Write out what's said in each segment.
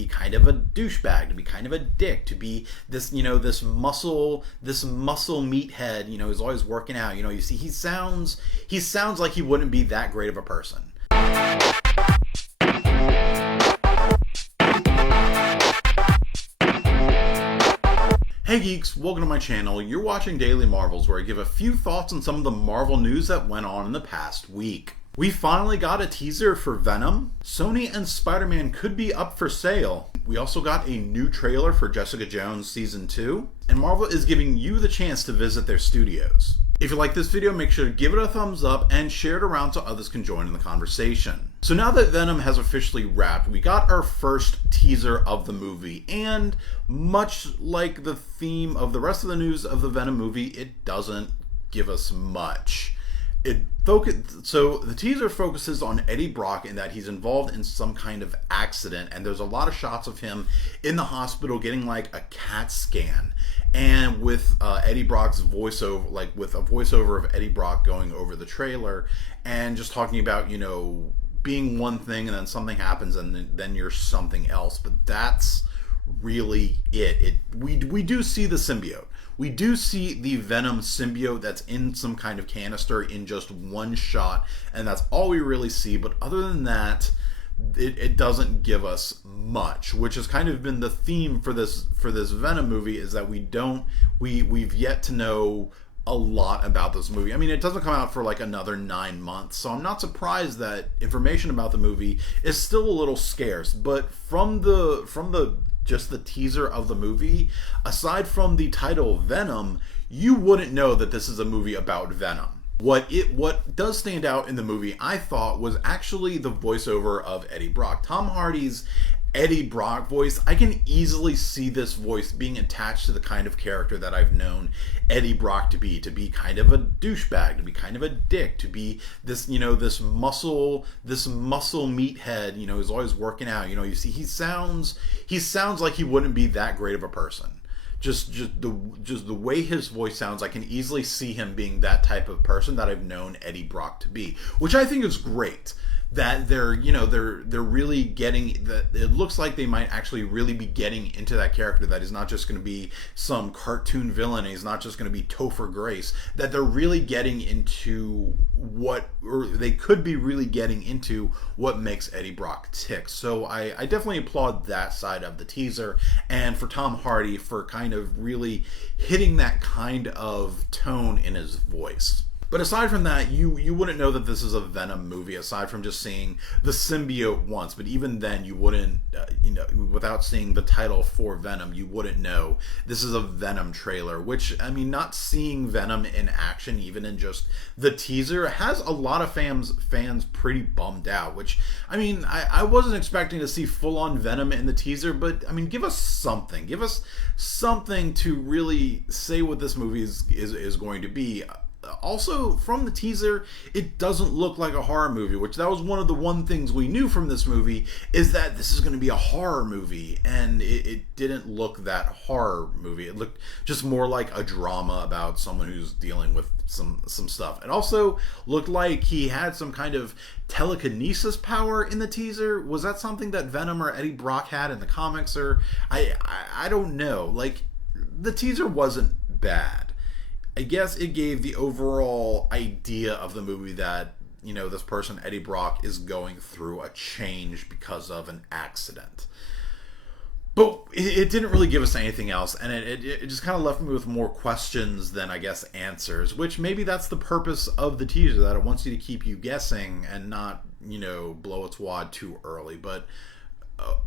be kind of a douchebag, to be kind of a dick, to be this, this muscle meathead, who's always working out. You see, he sounds like he wouldn't be that great of a person. Hey geeks, welcome to my channel. You're watching Daily Marvels, where I give a few thoughts on some of the Marvel news that went on in the past week. We finally got a teaser for Venom. Sony and Spider-Man could be up for sale. We also got a new trailer for Jessica Jones Season 2. And Marvel is giving you the chance to visit their studios. If you like this video, make sure to give it a thumbs up and share it around so others can join in the conversation. So now that Venom has officially wrapped, we got our first teaser of the movie, and much like the theme of the rest of the news of the Venom movie, it doesn't give us much. So the teaser focuses on Eddie Brock in that he's involved in some kind of accident, and there's a lot of shots of him in the hospital getting like a CAT scan, and with Eddie Brock's voiceover, like with a voiceover of Eddie Brock going over the trailer and just talking about, being one thing and then something happens and then you're something else. But that's really it. We do see the symbiote. We do see the Venom symbiote that's in some kind of canister in just one shot, and that's all we really see. But other than that, it doesn't give us much, which has kind of been the theme for this Venom movie, is that we've yet to know a lot about this movie. I mean, it doesn't come out for like another 9 months, so I'm not surprised that information about the movie is still a little scarce. But from the just the teaser of the movie, aside from the title Venom, you wouldn't know that this is a movie about Venom. What does stand out in the movie, I thought, was actually the voiceover of Eddie Brock. Tom Hardy's Eddie Brock voice, I can easily see this voice being attached to the kind of character that I've known Eddie Brock to be kind of a douchebag, to be kind of a dick, to be this, this muscle meathead, who's always working out. You see, he sounds like he wouldn't be that great of a person. Just the way his voice sounds, I can easily see him being that type of person that I've known Eddie Brock to be, which I think is great. That they're really getting that. It looks like they might actually really be getting into that character, that he's not just going to be some cartoon villain, he's not just going to be Topher Grace, that they're really getting into they could be really getting into what makes Eddie Brock tick. So I definitely applaud that side of the teaser, and for Tom Hardy for kind of really hitting that kind of tone in his voice. But aside from that, you wouldn't know that this is a Venom movie, aside from just seeing the symbiote once. But even then, you wouldn't, without seeing the title for Venom, you wouldn't know this is a Venom trailer. Which, I mean, not seeing Venom in action, even in just the teaser, has a lot of fans pretty bummed out. Which, I mean, I wasn't expecting to see full-on Venom in the teaser, but, I mean, give us something. Give us something to really say what this movie is going to be. Also, from the teaser, it doesn't look like a horror movie, which that was one of the things we knew from this movie, is that this is going to be a horror movie, and it didn't look that horror movie. It looked just more like a drama about someone who's dealing with some stuff. It also looked like he had some kind of telekinesis power in the teaser. Was that something that Venom or Eddie Brock had in the comics, or I don't know. Like, the teaser wasn't bad. I guess it gave the overall idea of the movie that, this person, Eddie Brock, is going through a change because of an accident. But it didn't really give us anything else, and it just kind of left me with more questions than, I guess, answers, which maybe that's the purpose of the teaser, that it wants you to keep you guessing and not, blow its wad too early. But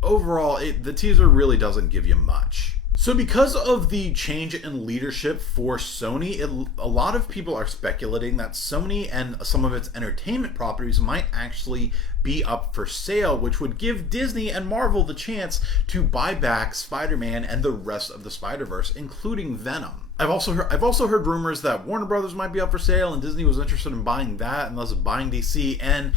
overall, the teaser really doesn't give you much. So because of the change in leadership for Sony, a lot of people are speculating that Sony and some of its entertainment properties might actually be up for sale, which would give Disney and Marvel the chance to buy back Spider-Man and the rest of the Spider-Verse, including Venom. I've also heard rumors that Warner Brothers might be up for sale, and Disney was interested in buying that, and thus buying DC. And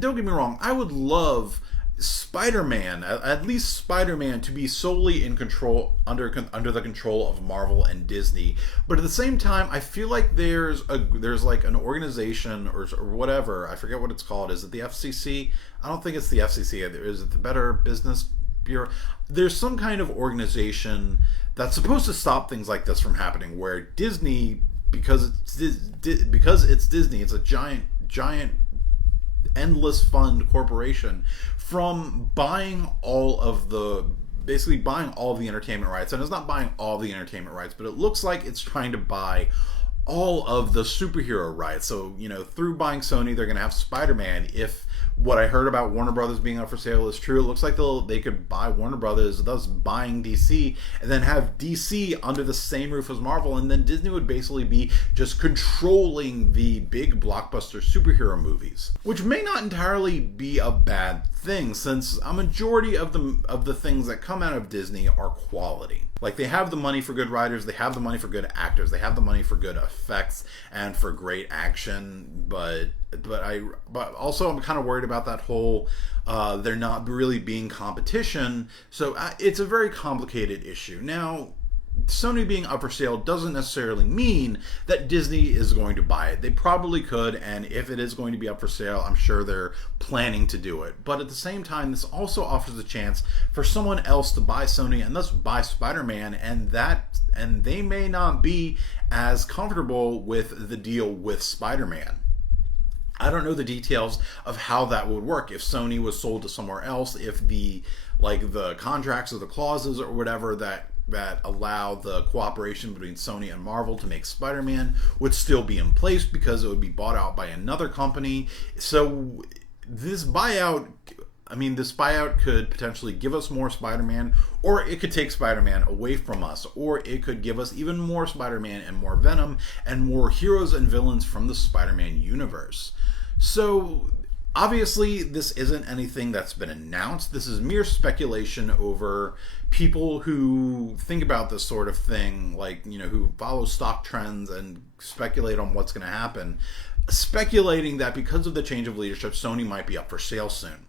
don't get me wrong, I would love Spider-Man, at least Spider-Man, to be solely in control, under the control of Marvel and Disney. But at the same time, I feel like there's like an organization or whatever, I forget what it's called. Is it the FCC? I don't think it's the FCC. Is it the Better Business bureau. There's some kind of organization that's supposed to stop things like this from happening, where Disney, because it's Disney, it's a giant endless fund corporation, from buying all of the basically buying all of the entertainment rights. And it's not buying all the entertainment rights, but it looks like it's trying to buy all of the superhero rights. So, through buying Sony, they're going to have Spider-Man. If what I heard about Warner Brothers being up for sale is true, it looks like they could buy Warner Brothers, thus buying DC, and then have DC under the same roof as Marvel, and then Disney would basically be just controlling the big blockbuster superhero movies, which may not entirely be a bad thing, since a majority of the things that come out of Disney are quality. Like, they have the money for good writers, they have the money for good actors, they have the money for good effects and for great action, but also I'm kind of worried about that whole there not really being competition. So it's a very complicated issue. Now, Sony being up for sale doesn't necessarily mean that Disney is going to buy it. They probably could, and if it is going to be up for sale, I'm sure they're planning to do it. But at the same time, this also offers a chance for someone else to buy Sony and thus buy Spider-Man, and they may not be as comfortable with the deal with Spider-Man. I don't know the details of how that would work if Sony was sold to somewhere else, if the contracts or the clauses or whatever that allow the cooperation between Sony and Marvel to make Spider-Man would still be in place, because it would be bought out by another company. So this buyout could potentially give us more Spider-Man, or it could take Spider-Man away from us, or it could give us even more Spider-Man and more Venom and more heroes and villains from the Spider-Man universe. So obviously, this isn't anything that's been announced. This is mere speculation over people who think about this sort of thing, like, who follow stock trends and speculate on what's going to happen, speculating that because of the change of leadership, Sony might be up for sale soon.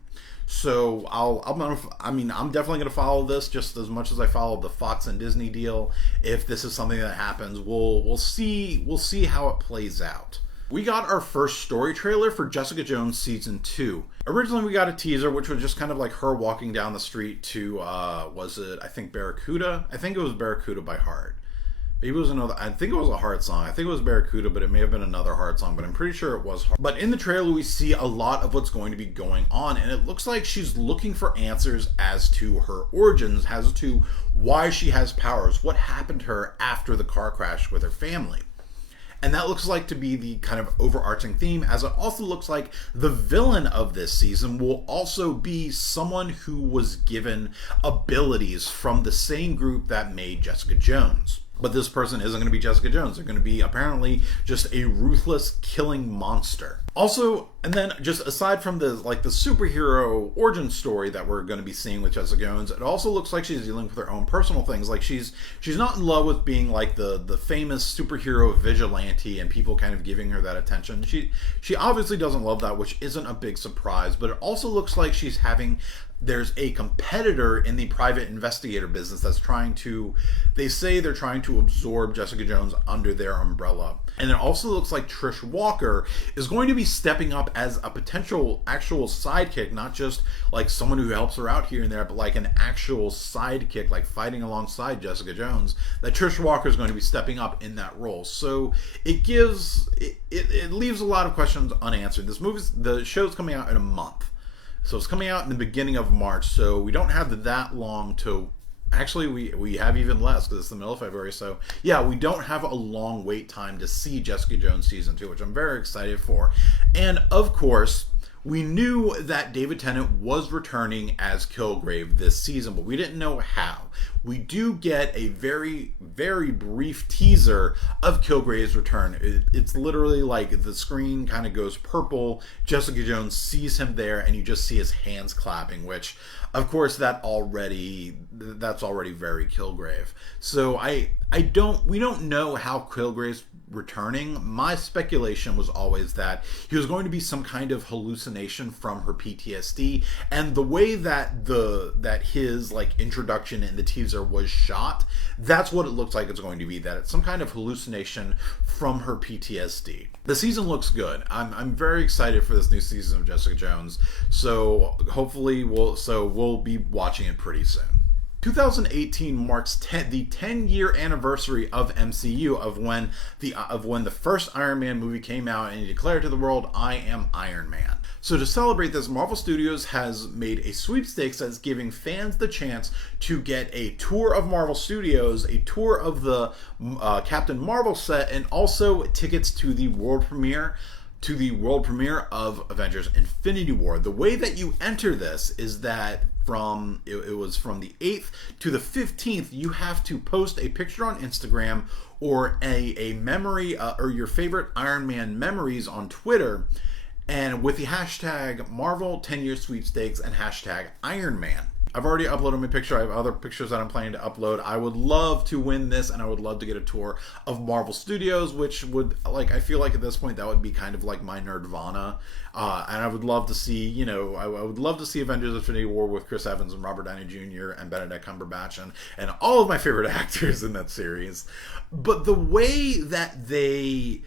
So I'm definitely going to follow this just as much as I followed the Fox and Disney deal. If this is something that happens, we'll see how it plays out. We got our first story trailer for Jessica Jones Season 2. Originally, we got a teaser, which was just kind of like her walking down the street to, Barracuda? I think it was Barracuda by Heart. Maybe it was another, I think it was a Heart song. I think it was Barracuda, but it may have been another Heart song, but I'm pretty sure it was Heart. But in the trailer, we see a lot of what's going to be going on, and it looks like she's looking for answers as to her origins, as to why she has powers, what happened to her after the car crash with her family. And that looks like to be the kind of overarching theme, as it also looks like the villain of this season will also be someone who was given abilities from the same group that made Jessica Jones. But this person isn't going to be Jessica Jones. They're going to be apparently just a ruthless killing monster. Also, and then just aside from the superhero origin story that we're going to be seeing with Jessica Jones, it also looks like she's dealing with her own personal things. Like she's not in love with being like the famous superhero vigilante and people kind of giving her that attention. She obviously doesn't love that, which isn't a big surprise. But it also looks like there's a competitor in the private investigator business that's they say they're trying to absorb Jessica Jones under their umbrella. And it also looks like Trish Walker is going to be stepping up as a potential actual sidekick, not just like someone who helps her out here and there, but like an actual sidekick, like fighting alongside Jessica Jones, that Trish Walker is going to be stepping up in that role. So it leaves a lot of questions unanswered. The show's coming out in a month. So it's coming out in the beginning of March, so we don't have that long to... Actually, we have even less, because it's the middle of February, so yeah, we don't have a long wait time to see Jessica Jones Season 2, which I'm very excited for. And, of course, we knew that David Tennant was returning as Kilgrave this season, but we didn't know how. We do get a very, very brief teaser of Kilgrave's return. It's literally like the screen kind of goes purple, Jessica Jones sees him there, and you just see his hands clapping, which, of course, that's already very Kilgrave. So we don't know how Kilgrave's returning, my speculation was always that he was going to be some kind of hallucination from her PTSD, and the way that his like introduction in the teaser was shot, that's what it looks like it's going to be, that it's some kind of hallucination from her PTSD. The season looks good. I'm very excited for this new season of Jessica Jones, so hopefully we'll be watching it pretty soon. 2018 marks the 10-year anniversary of MCU, of when the first Iron Man movie came out and he declared to the world, "I am Iron Man." So to celebrate this, Marvel Studios has made a sweepstakes that's giving fans the chance to get a tour of Marvel Studios, a tour of the Captain Marvel set, and also tickets to the world premiere of Avengers Infinity War. The way that you enter this is that it was from the 8th to the 15th, you have to post a picture on Instagram or a memory or your favorite Iron Man memories on Twitter, and with the hashtag Marvel 10-year sweepstakes and hashtag Iron Man. I've already uploaded my picture. I have other pictures that I'm planning to upload. I would love to win this, and I would love to get a tour of Marvel Studios, which would, like, I feel like at this point that would be kind of like my nerdvana. And I would love to see, I would love to see Avengers Infinity War with Chris Evans and Robert Downey Jr. and Benedict Cumberbatch and all of my favorite actors in that series. But the way that they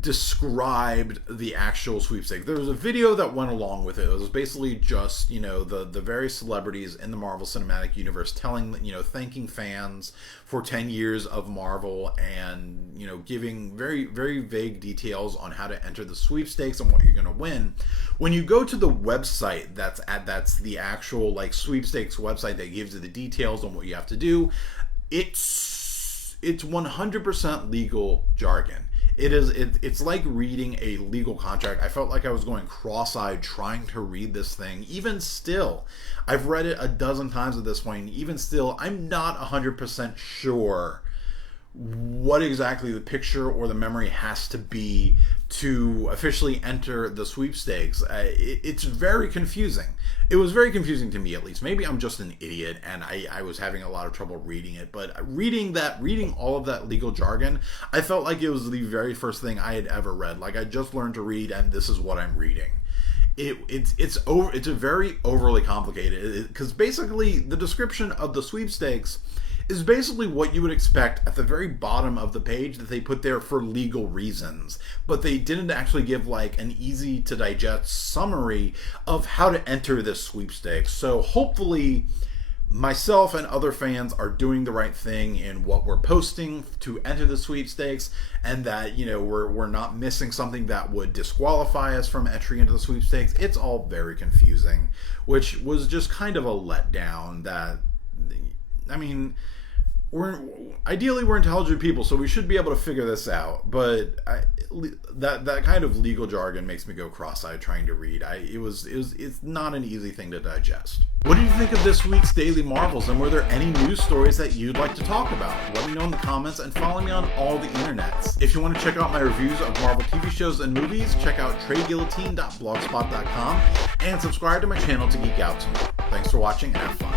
described the actual sweepstakes, there was a video that went along with it. It was basically just the various celebrities in the Marvel Cinematic Universe thanking fans for 10 years of Marvel, and giving very, very vague details on how to enter the sweepstakes and what you're going to win. When you go to the website that's the actual like sweepstakes website that gives you the details on what you have to do, it's 100% legal jargon. It's like reading a legal contract. I felt like I was going cross-eyed trying to read this thing. Even still, I've read it a dozen times at this point. Even still, I'm not 100% sure what exactly the picture or the memory has to be to officially enter the sweepstakes. It's very confusing. It was very confusing to me, at least. Maybe I'm just an idiot and I was having a lot of trouble reading it, but reading all of that legal jargon, I felt like it was the very first thing I had ever read. Like, I just learned to read and this is what I'm reading. It's a very overly complicated, because basically the description of the sweepstakes is basically what you would expect at the very bottom of the page that they put there for legal reasons, but they didn't actually give like an easy to digest summary of how to enter this sweepstakes. So hopefully myself and other fans are doing the right thing in what we're posting to enter the sweepstakes, and that we're not missing something that would disqualify us from entry into the sweepstakes. It's all very confusing, which was just kind of a letdown. We're intelligent people, so we should be able to figure this out. But that kind of legal jargon makes me go cross-eyed trying to read. It's not an easy thing to digest. What did you think of this week's Daily Marvels, and were there any news stories that you'd like to talk about? Let me know in the comments, and follow me on all the internets. If you want to check out my reviews of Marvel TV shows and movies, check out TreyGuillotine.blogspot.com and subscribe to my channel to geek out some more. Thanks for watching, and have fun.